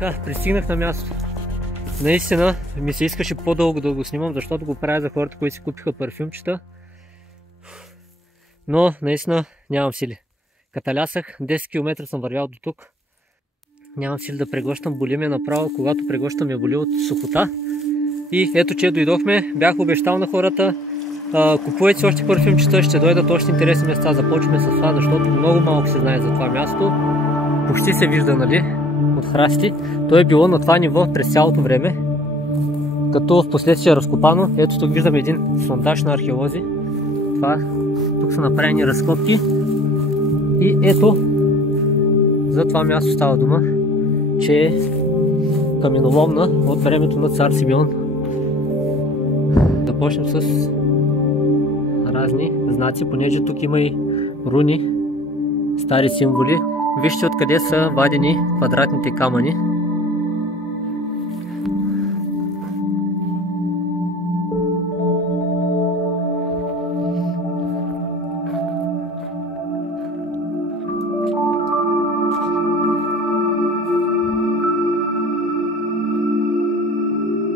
Така, пристигнах на място. Наистина ми се искаше по-дълго да го снимам, защото го правя за хората, които си купиха парфюмчета. Но наистина нямам сили. Каталясах, 10 км съм вървял до тук. Нямам сили да преглъщам, боли ме направо, когато преглъщам ме боли от сухота. И ето че дойдохме, бях обещал на хората, купувайте си още парфюмчета, ще дойдат още интересни места. Започваме с това, защото много малко се знае за това място. Почти се вижда, нали, от храсти. То е било на това ниво през цялото време, като в последствие е разкопано. Ето тук виждаме един сондаж на археолози. Тук са направени разкопки. И ето, за това място става дума, че е каменоломна от времето на цар Симеон. Да почнем с разни знаци, понеже тук има и руни, стари символи. Вижте откъде са вадени квадратните камъни.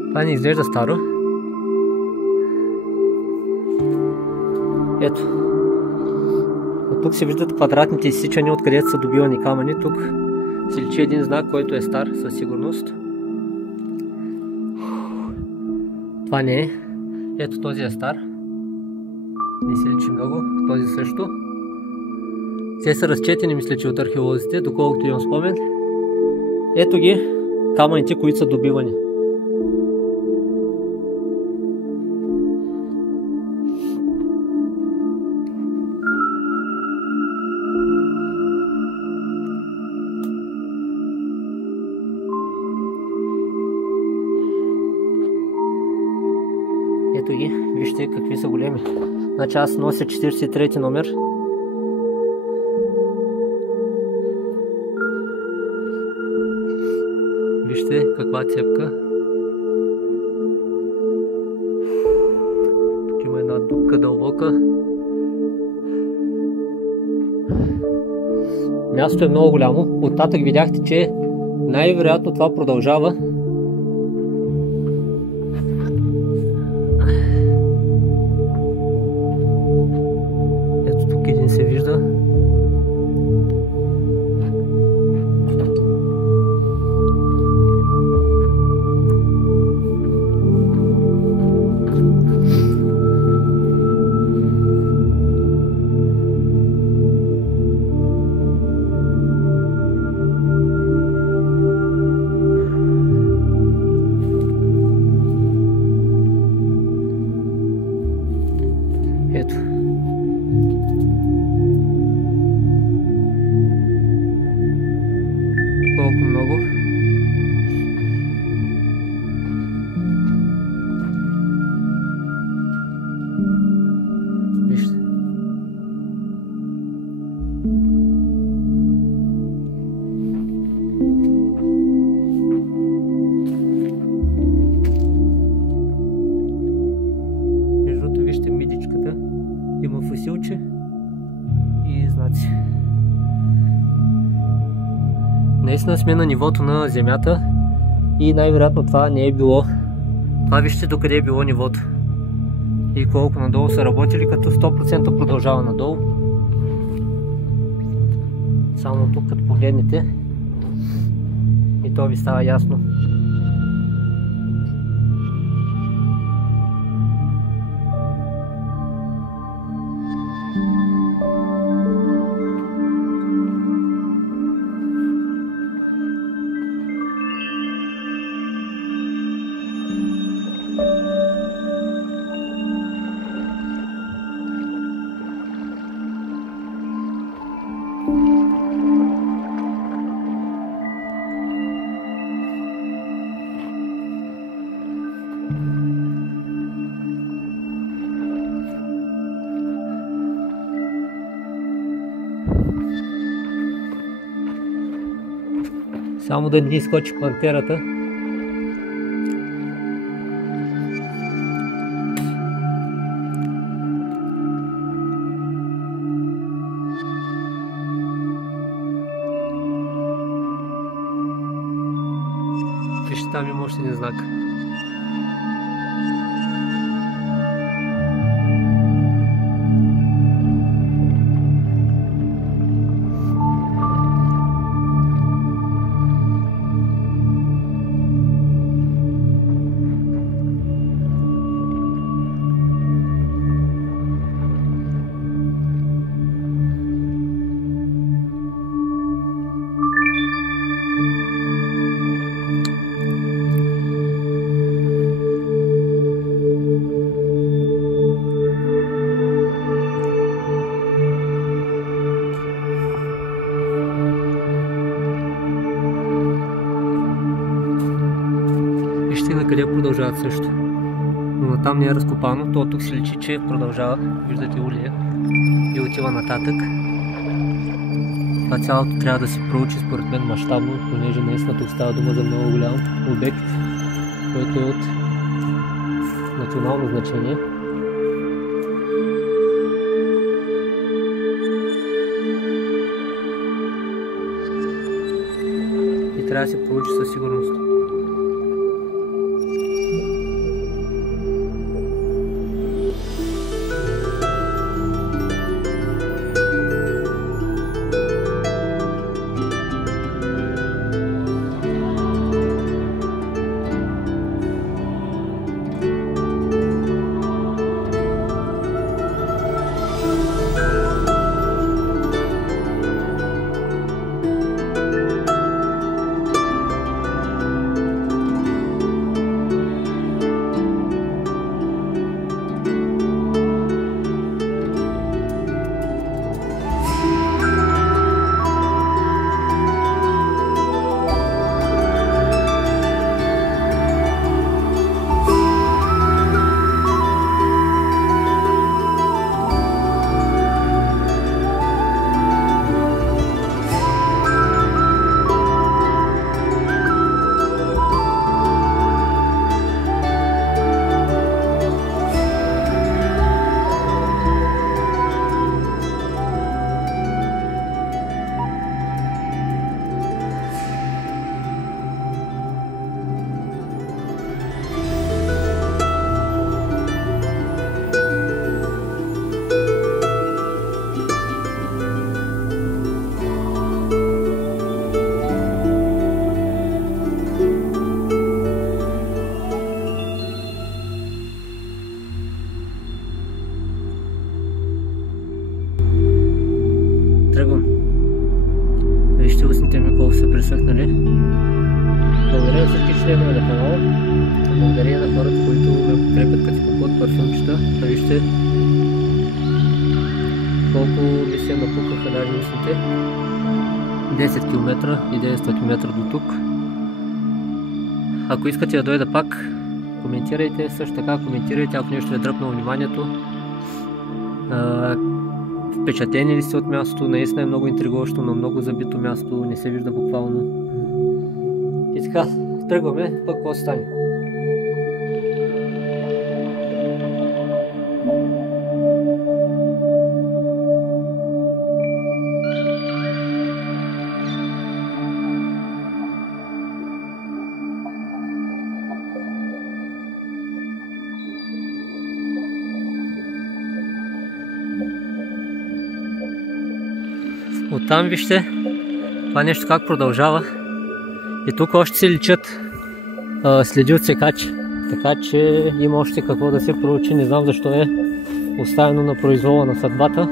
Това не изглежда старо. Ето. От тук се виждат квадратните изсичания, откъдето са добивани камъни. Тук се личи един знак, който е стар със сигурност. Това не е. Ето този е стар. Не се личи много. Този също. Те са разчетени, мисля, че от археолозите, доколкото имам спомен. Ето ги камъните, които са добивани. Ето ги, вижте какви са големи. Значи аз нося 43 номер. Вижте каква цепка. Тук има една дупка дълбока. Мястото е много голямо. Оттатък видяхте, че най-вероятно това продължава. Се вижда. Ето. Колко много. Вижте. Междуто вижте мидичката. Има фасилче и знаци. Наистина сме на нивото на земята и най-вероятно това не е било. Това вижте докъде е било нивото и колко надолу са работили, като 100% продължава надолу. Само тук като погледнете и то ви става ясно. Само да не изскочи пантерата. там има още един знак. Вижте на къде продължават също. Но там не е разкопано, то тук се личи, че продължава. Виждате улия и отива нататък. Това цялото трябва да се проучи според мен мащабно, понеже наистина тук става дума за много голям обект, който е от национално значение. И трябва да се проучи със сигурност. Тръгвам. Вижте устните ми колко са пресъхнали. Благодаря на всички членове на канала. Благодаря на хората, които ме подкрепят като купуват парфюмчета. Да вижте колко ми се напукаха даже устните. 10 км и 900 метра до тук. Ако искате да дойда пак, коментирайте. Също така коментирайте, ако нещо е дръпнало вниманието. Впечатлени ли сте от мястото? Наистина е много интригуващо, на много забито място, не се вижда буквално. И така, тръгваме, пък какво стане? Оттам вижте това нещо как продължава и тук още се личат следи от секачи, така че има още какво да се проучи, не знам защо е оставено на произвола на съдбата.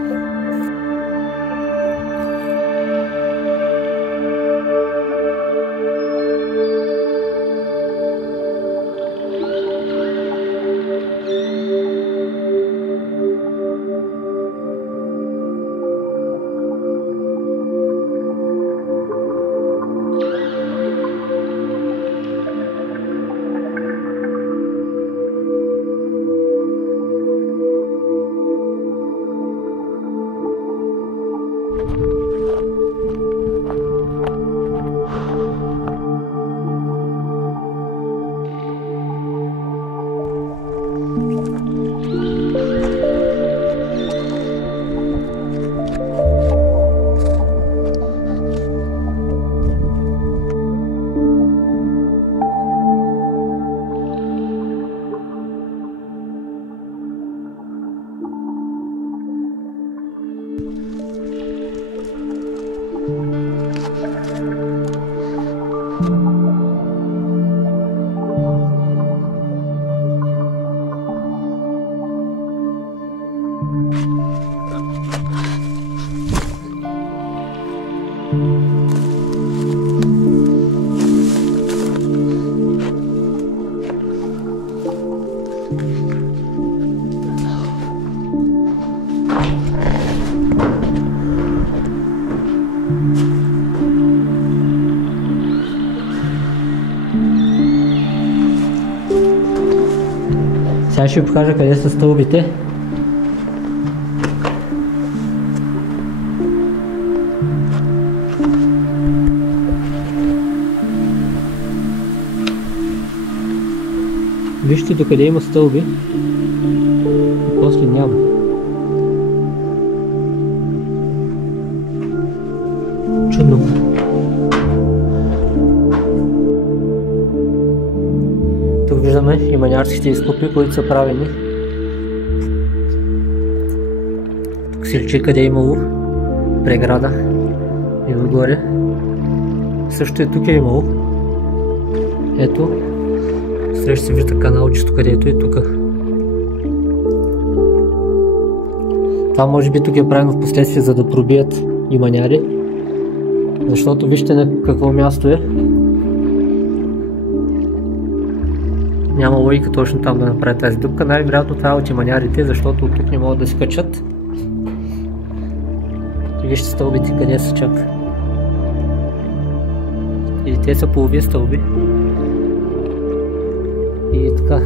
Сега ще ви покажа къде са стълбите. Вижте докъде има стълби и после няма. Чудно. Тук виждаме и манярските изкопи, които са правени. Тук се личи къде е имало преграда и отгоре. Също и тук е имало. Ето. Среща се вижда каналчето, където е тук. Това може би тук е правено в последствие, за да пробият и маняри. Защото вижте на какво място е. Няма логика точно там да направи тази дупка. Най-вероятно това е от иманярите, защото от тук не могат да се качат. И вижте стълбите къде са чак. И те са полови стълби. И така.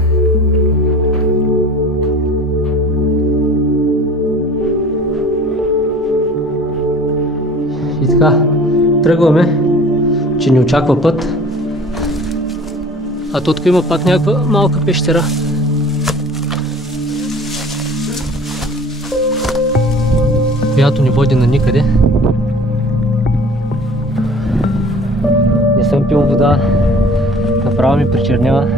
И така. Тръгваме, че ни очаква път. А тук има пак някаква малка пещера. Която ни води на никъде. Не съм пил вода. Направо ми причернява.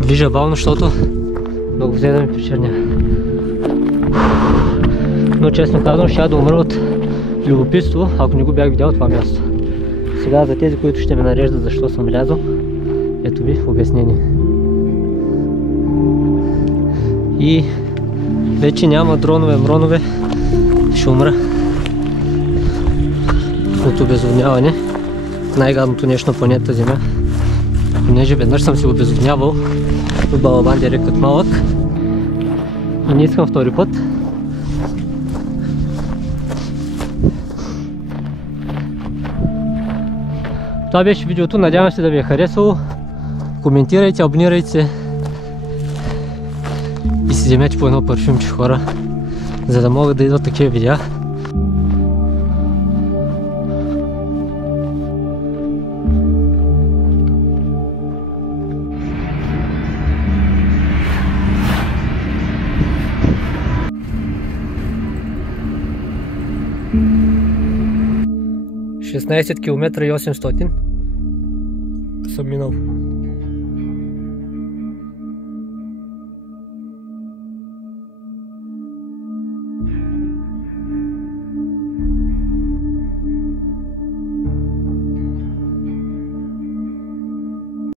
Движа бавно, защото много взе да ми причерня. Но честно казвам, ще да умра от любопитство, ако не го бях видял това място. Сега за тези, които ще ме нареждат защо съм влязъл, ето ви обяснение. И вече няма дронове, мронове, ще умра от обезводняване. Най-гадното нещо на планета Земя. Понеже веднъж съм се обезводнявал в Балабандия рекът малък и не искам втори път. Това беше видеото, надявам се да ви е харесало. Коментирайте, абонирайте се и си вземете по едно парфюмче, хора, за да могат да идват такива видеа. – 16 км и 800 съм минал.